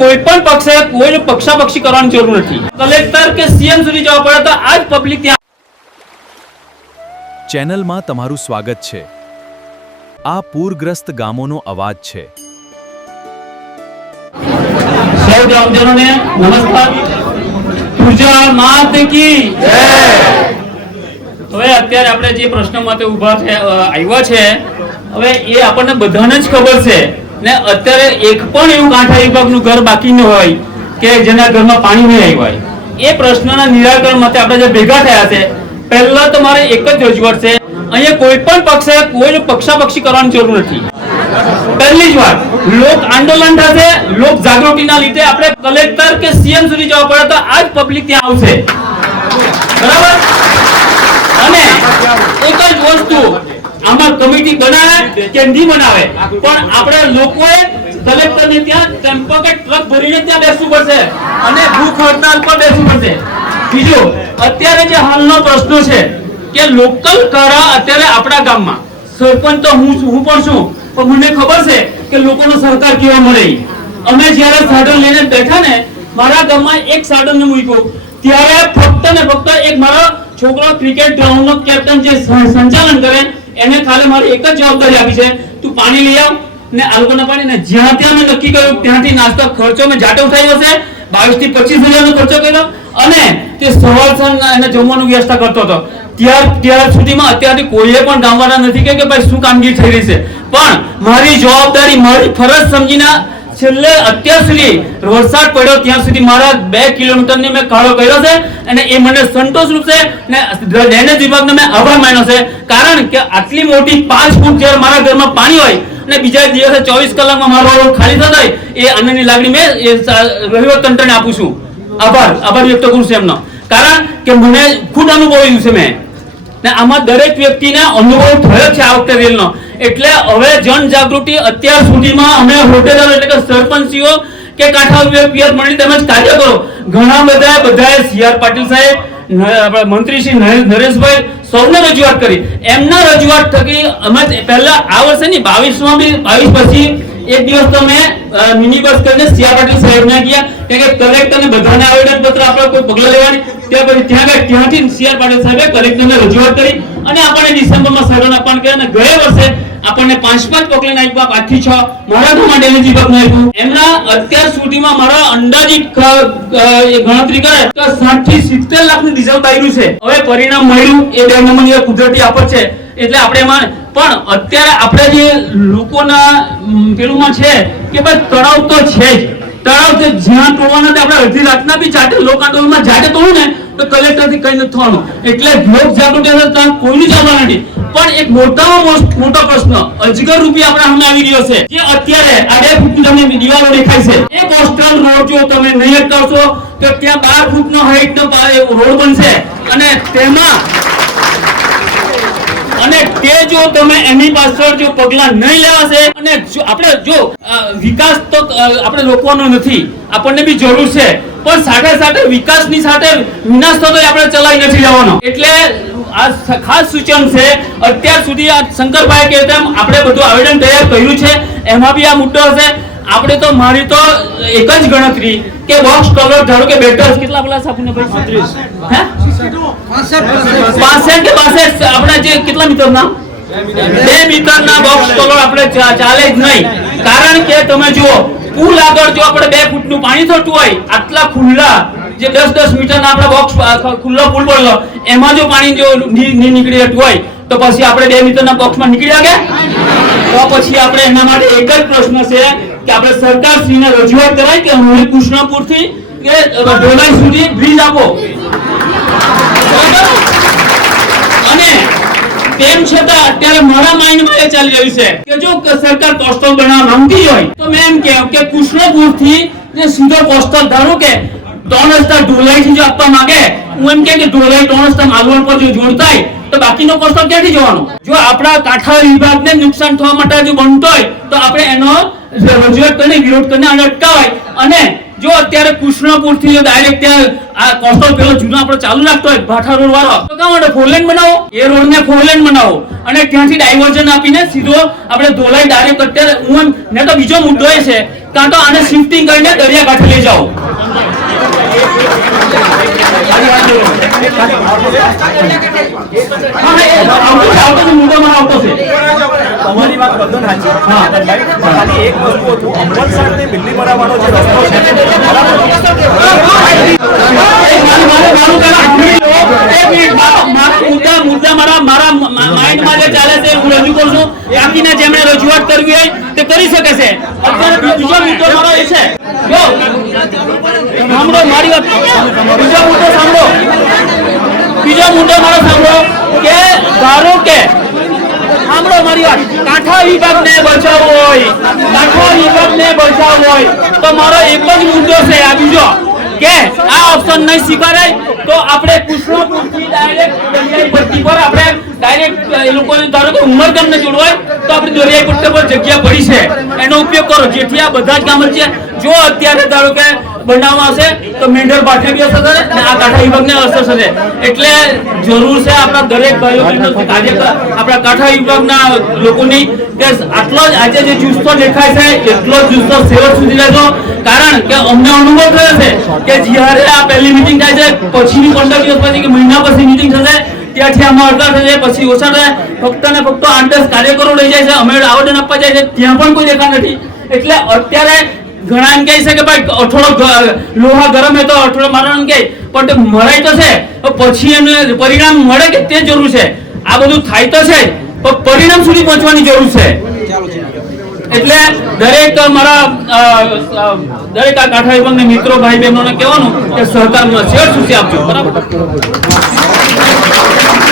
કોઈ પણ પક્ષે કોઈ પક્ષાપક્ષી કરવાની જરૂર નથી. કલેક્ટર કે સીએમ સુધી જવા પડે તો આજ પબ્લિક ત્યાં. ચેનલમાં તમારું સ્વાગત છે. આ પૂરગ્રસ્ત ગામોનો અવાજ છે. સૌ ગ્રામજનોને નમસ્કાર. પૂજા માત કી જય. હવે અત્યારે આપણે જે પ્રશ્ન માટે ઊભા આવ્યા છે, હવે એ આપણને બધાને જ ખબર છે ને. અત્યારે એક પણ એવું કાંઠા વિભાગનું ઘર બાકી ન હોય કે જેના ઘરમાં પાણી નહીં આવ્યું હોય. એ પ્રશ્નના નિરાકરણ માટે આપણે જે ભેગા થયા છે, પહેલા તો મારે એક જ રજૂઆત છે, અહીંયા કોઈ પણ પક્ષે કોઈ પક્ષાપક્ષી કરવાની જરૂર નથી. પહેલી જ વાત, લોક આંદોલન થશે, લોક જાગૃતિના લીધે આપણે કલેક્ટર કે સીએમ સુધી જવા પડે તો આજ પબ્લિક ત્યાં આવશે, બરાબર? અને એક જ વસ્તુ, આમાં કમિટી બનાવે કે નહીં બનાવે, પણ આપણે લોકોએ કલેક્ટરને ત્યાં ટેમ્પો કે ટ્રક ભરીને ત્યાં બેસવું પડશે અને ભૂખ હડતાલ પર બેસવું પડશે. બીજું, અત્યારે જે હાલનો પ્રશ્ન છે કે લોકલ કરા અત્યારે આપણા ગામમાં સરપંચ તો હું પણ છું, પણ મને ખબર છે કે લોકોનો સહકાર કેવા મળે. અમે જ્યારે સાધન લઈને બેઠા ને, મારા ગામમાં એક સાધન મૂક્યો ત્યારે ફક્ત ને ફક્ત એક મારો છોકરો ક્રિકેટ ગ્રાઉન્ડનો કેપ્ટન જે સંચાલન કરે એને ખાલી મારી એક જ જવાબદારી આપી છે, તું પાણી લઈ આવ ને આ લોકોના પાણી ને જ્યાં ત્યાં મેં નક્કી કર્યું ત્યાંથી નાસ્તો ખર્ચો મેં જાતે ઉઠાવ્યો છે. 22 થી 25,000 નો ખર્ચો કર્યો અને તે સવાર સાંજ એને જમવાનું વ્યવસ્થા કરતો હતો. ત્યાર સુધીમાં અત્યારથી કોઈએ પણ ગામવાળા નથી કે ભાઈ શું કામગીરી થઈ રહી છે, પણ મારી જવાબદારી મારી ફરજ સમજીને છેલ્લે અત્યાર સુધી વરસાદ પડ્યો ત્યાં સુધી મારા 2 કિલોમીટરની મેં કાળો કર્યો છે અને એ મને સંતોષ રૂપ છે ને ડ્રેનેજ વિભાગને મેં આભાર માન્યો છે. કારણ કે આટલી મોટી 5 ફૂટ જ્યારે મારા ઘરમાં પાણી હોય અને બીજા દિવસે 24 કલાકમાં મારો રોડ ખાલી થતો હોય, એ આનંદની લાગણી મેં વહીવટ તંત્રને આપું છું. આભાર વ્યક્ત કરું છું એમનો, કારણ કે મને ખુદ અનુભવ્યું છે મેં ને આમાં દરેક વ્યક્તિને અનુભવ થયો છે આ વખતે રેલનો. એટલે હવે જનજાગૃતિ અત્યાર સુધીમાં અમે હોદ્દેદારો એટલે કે સરપંચીઓ કે કાંઠા પિયર મંડળી તેમજ કાર્યકરો ઘણા બધાએ સીઆર પાટીલ સાહેબ, મંત્રી શ્રી નરેશભાઈ સૌને રજૂઆત કરી. એમના રજૂઆત થકી અમે પહેલા આ વર્ષે ની 22 પછી એક દિવસ તો મેં મિની બસ કરીને સીઆર પાટીલ સાહેબને ગયા કે કલેક્ટરને બધાને આવેદન પત્ર આપણે કોઈ પગલાં લેવાની. ત્યાંથી સીઆર પાટીલ સાહેબે કલેક્ટરને રજૂઆત કરી અને આપણને ડિસેમ્બરમાં સાધન આપવાનું કહે અને ગયા વર્ષે આપણને 5 પગલાં આપ્યા, 5 થી 6 મારા ગામમાં ડેમેજ વિભાગનું આપ્યું. એમના અત્યાર સુધીમાં મારા અંદાજિત ગણતરી કરે તો 60 થી 70 લાખનું ડીઝલ બાયરું છે. હવે પરિણામ મળ્યું એ 2 નંબરની કુદરતી આફત છે, એટલે આપણે એમાં પણ અત્યારે આપણે જે લોકોના પેલુંમાં છે કે ભાઈ તળાવ તો છે જ, તળાવ છે જ્યાં તોડવાના આપણે અડધી રાતના બી જાતે લોક આંદોલનમાં જાતે તોડું ને તો કલેક્ટરથી કઈ નથી થવાનું. એટલે લોક જાગૃતિ કોઈનું જવાનું નથી. પણ એક મોટામાં મોટો પ્રશ્ન અજગર રૂપી આપણે સામે આવી રહ્યો છે, જે અત્યારે આ 2 ફૂટની તમને દિવાલો દેખાય છે, એ કોસ્ટલ રોડ જો તમે નહીં કરશો તો ત્યાં 12 ફૂટનો હાઈટનો રોડ બનશે અને તેમાં અને તે જો તમે એની પાછળ જો પગલા નહીં લેવાશે અને આપણે જો વિકાસ તો આપણે રોકવાનો નથી, આપણને બી જરૂર છે, પણ સાથે સાથે વિકાસની સાથે વિનાશ થતો આપણે ચલાવી નથી જવાનો. એટલે આ ખાસ સૂચન છે. અત્યાર સુધી આ શંકરભાઈ કે તેમ આપણે બધું આવેદન તૈયાર કર્યું છે, એમાં બી આ મુદ્દો હશે. આપણે તો મારી તો એક જ ગણતરી કે બોક્સ કલર ધારો કે બેટર્સ કેટલા પેલા સાપુને ભાઈ 35 હે 65 કે 62 આપણે જે કેટલા મીટરના 2 મીટરના બોક્સ કલર આપણે ચાલે જ નહીં. કારણ કે તમે જુઓ પુલ આગળ જો આપણે 2 ફૂટનું પાણી થતું હોય, આટલા ખુલ્લા જે 10 મીટરના આપણા બોક્સ ખુલ્લો પુલ બનેલો, એમાં જો પાણી જો નીકળી જતું હોય તો પછી આપણે 2 મીટરના બોક્સમાં નીકળી લાગે? તો પછી આપણે એના માટે એક જ પ્રશ્ન છે કે આપણે સરકારશ્રીને રજૂઆત કરાય કે અમને કૃષ્ણપુરથી કે ઢોલાઈ સુધી બ્રિજ આપો. અને તેમ છતાં અત્યારે મારા માઇન્ડમાં એ ચાલી રહ્યું છે કે જો સરકાર કોસ્ટલ બનાવવા માંગતી હોય તો મેં એમ કહું કે કૃષ્ણપુરથી જે સીધો કોસ્ટલ ધારો કે 3 રસ્તા ઢોલાઈથી જો આપવા માંગે, હું એમ કે ઢોલાઈ 3 રસ્તા માલવણ પર જો જોડતાય તો બાકીનો કોસ્ટલ ક્યાંથી જવાનો? જો આપણા કાંઠા વિભાગને નુકસાન થવા માટે જો બનતો હોય તો આપણે એનો રજૂઆત કરીને વિરોધ કરીને આને અટકાવાય. અને જો અત્યારે કૃષ્ણપુરથી જો ડાયરેક્ટ ત્યાં આ કોસ્ટલ પેલો જૂનો આપણે ચાલુ રાખતો હોય ભાઠા રોડ વાળો, તો કાં માટે 4 લેન બનાવો, એ રોડને 4 લેન બનાવો અને ત્યાંથી ડાયવર્ઝન આપીને સીધો આપણે ધોલાઈ ડાયરેક્ટ અત્યારે હું ને. તો બીજો મુદ્દો એ છે કાં તો આને શિફ્ટિંગ કરીને દરિયાકાંઠે લઈ જાઓ. તમારી વાત તદ્દન સાચી. ખાલી એક વસ્તુ હતું, અમૃતસરથી બિલ્લીપરાવાળો જે રસ્તો છે જેમણે રજૂઆત કરવી હોય તે કરી શકે છે. અત્યારે બીજો મુદ્દો મારો એ છે, જો સાંભળો મારી વાત, બીજો મુદ્દો સાંભળો, બીજો મુદ્દો મારો સાંભળો કે ધારો કે સાંભળો મારી વાત, કાંઠા વિભાગને બચાવવો હોય, કાંઠા વિભાગને બચાવવો હોય તો મારો એક જ મુદ્દો છે આ બીજો કે આ ઓપ્શન નહીં સ્વીકારાય તો આપણે કૃષ્ણપુરથી ડાયરેક્ટ દરિયાઈ પટ્ટી પર આપણે ડાયરેક્ટ એ લોકોને ધારો કે ઉમરગામને જોડવાય તો આપણે દરિયાઈ પટ્ટી પર જગ્યા પડી છે એનો ઉપયોગ કરો, જેથી આ બધા જ કામ છે. જો અત્યારે ધારો કે બનાવવામાં આવશે તો મેંઢર પાઠે બી અસર થશે અને આ કાંઠા વિભાગને અસર થશે. એટલે જરૂર છે આપણા દરેક ભાઈઓ બહેનો આપણા કાંઠા વિભાગના લોકોની કે આટલો જ આજે જે જુસ્સો દેખાય છે એટલો જ જુસ્સો સેવક સુધી રહેજો. કારણ કે અમને અનુભવ થયો છે કે જ્યારે આ પહેલી મીટિંગ થાય છે પછીની 15 દિવસ પછી કે મહિના પછી મીટિંગ થશે ત્યાંથી આમાં અડધા થશે, પછી ઓછા થાય, ફક્ત ને ફક્ત 8-10 કાર્યકરો રહી જાય છે, અમે આવેદન આપવા જાય છે ત્યાં પણ કોઈ દેખા નથી. એટલે અત્યારે ઘણા એમ કહે છે કે ભાઈ અઠોડો લોહા ગરમ હે તો અઠોડો મારવાનું કહે, પણ મરાય તો છે પછી એને પરિણામ મળે કે તે જરૂર છે. આ બધું થાય તો છે પણ પરિણામ સુધી પહોંચવાની જરૂર છે. એટલે દરેક મારા દરેક આ કાંઠા વિભાગના મિત્રો ભાઈ બહેનોને કહેવાનું કે સહકાર છેડ સુધી આપજો. બરાબર.